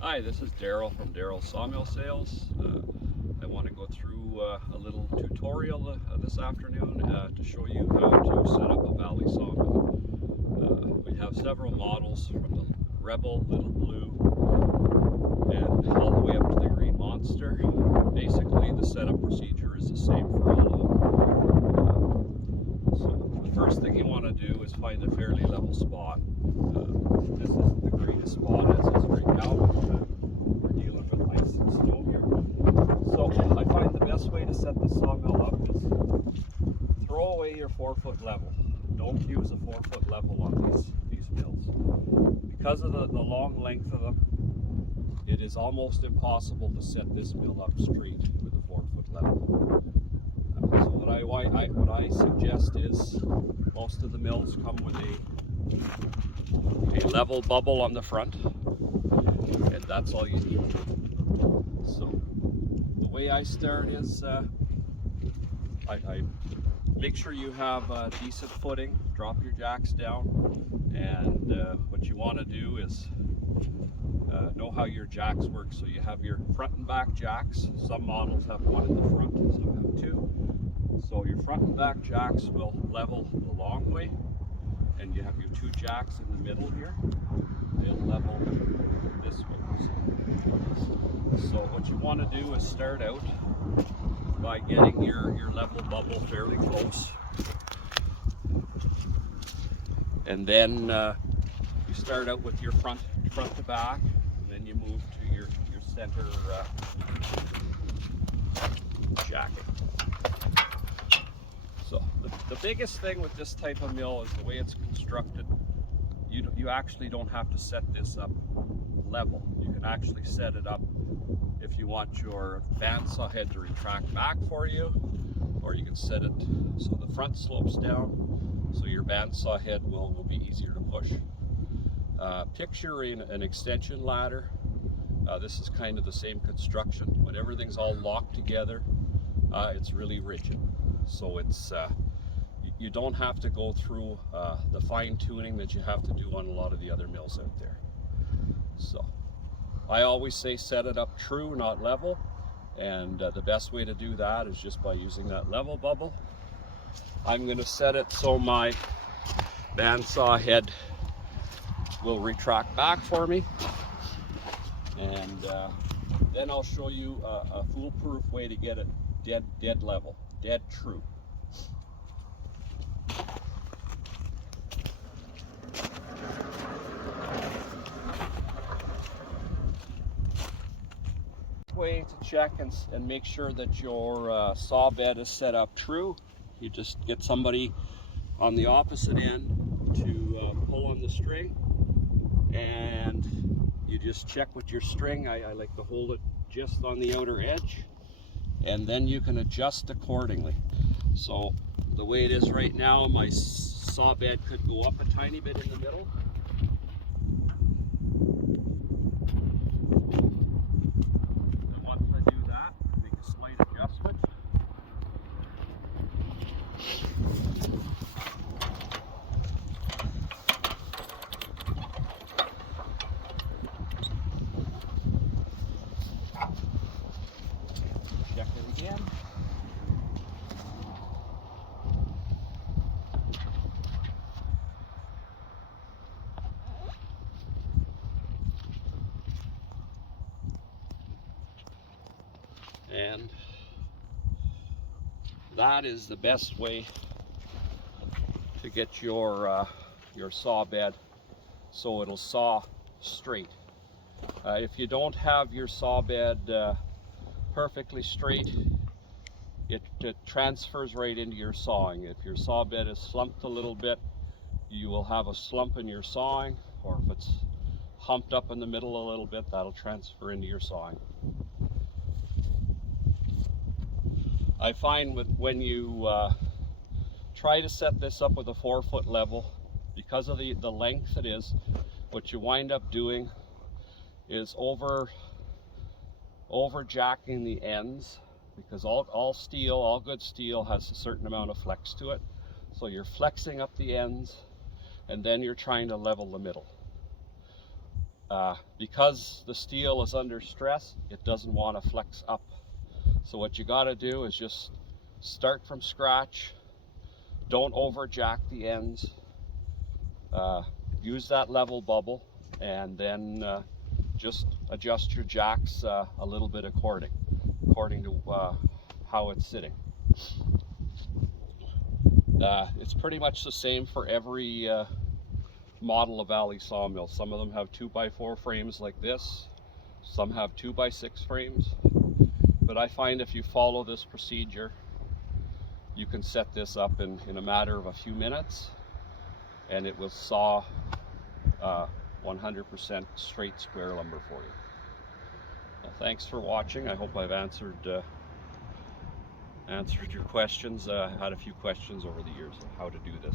Hi, this is Daryl from Daryl's Sawmill Sales. I want to go through a little tutorial this afternoon to show you how to set up a Vallee sawmill. We have several models from the Rebel, Little Blue, and all the way up to the Green Monster. Basically, the setup procedure is the same for all of them. So the first thing you want to do is find a fairly level spot. This is the greatest spot as is right now. We're dealing with ice and snow here. So I find the best way to set the sawmill up is throw away your 4-foot level. Don't use a 4-foot level on these mills. Because of the long length of them, it is almost impossible to set this mill up straight with a 4-foot level. So what I suggest is most of the mills come with a level bubble on the front, and that's all you need. So the way I start is I make sure you have a decent footing, drop your jacks down, and what you want to do is know how your jacks work. So you have your front and back jacks. Some models have one in the front, some have two. So your front and back jacks will level the long way, and you have your two jacks in the middle here. They'll level this way. So what you want to do is start out by getting your level bubble fairly close, and then you start out with your front to back, and then you move to your center jacking. So the biggest thing with this type of mill is the way it's constructed. You actually don't have to set this up level. You can actually set it up if you want your bandsaw head to retract back for you, or you can set it so the front slopes down, so your bandsaw head will be easier to push. Picture an extension ladder. This is kind of the same construction. When everything's all locked together, it's really rigid. So it's you don't have to go through the fine tuning that you have to do on a lot of the other mills out there. So I always say set it up true, not level, and the best way to do that is just by using that level bubble. I'm going to set it so my bandsaw head will retract back for me, and then I'll show you a foolproof way to get it dead level, dead true. Way to check and make sure that your saw bed is set up true, you just get somebody on the opposite end to pull on the string, and you just check with your string. I like to hold it just on the outer edge, and then you can adjust accordingly. So the way it is right now, my saw bed could go up a tiny bit in the middle. Check it again. And that is the best way to get your saw bed so it'll saw straight. If you don't have your saw bed perfectly straight, it transfers right into your sawing. If your saw bed is slumped a little bit, you will have a slump in your sawing, or if it's humped up in the middle a little bit, that'll transfer into your sawing. I find when you try to set this up with a 4-foot level, because of the length it is, what you wind up doing is over jacking the ends, because all good steel has a certain amount of flex to it. So you're flexing up the ends, and then you're trying to level the middle. Because the steel is under stress, it doesn't want to flex up. So what you got to do is just start from scratch. Don't over jack the ends. Use that level bubble, and then just adjust your jacks a little bit according to how it's sitting. It's pretty much the same for every model of Vallee sawmill. Some of them have 2x4 frames like this, some have 2x6 frames, but I find if you follow this procedure, you can set this up in a matter of a few minutes, and it will saw 100% straight square lumber for you. Well, thanks for watching. I hope I've answered your questions. I had a few questions over the years on how to do this.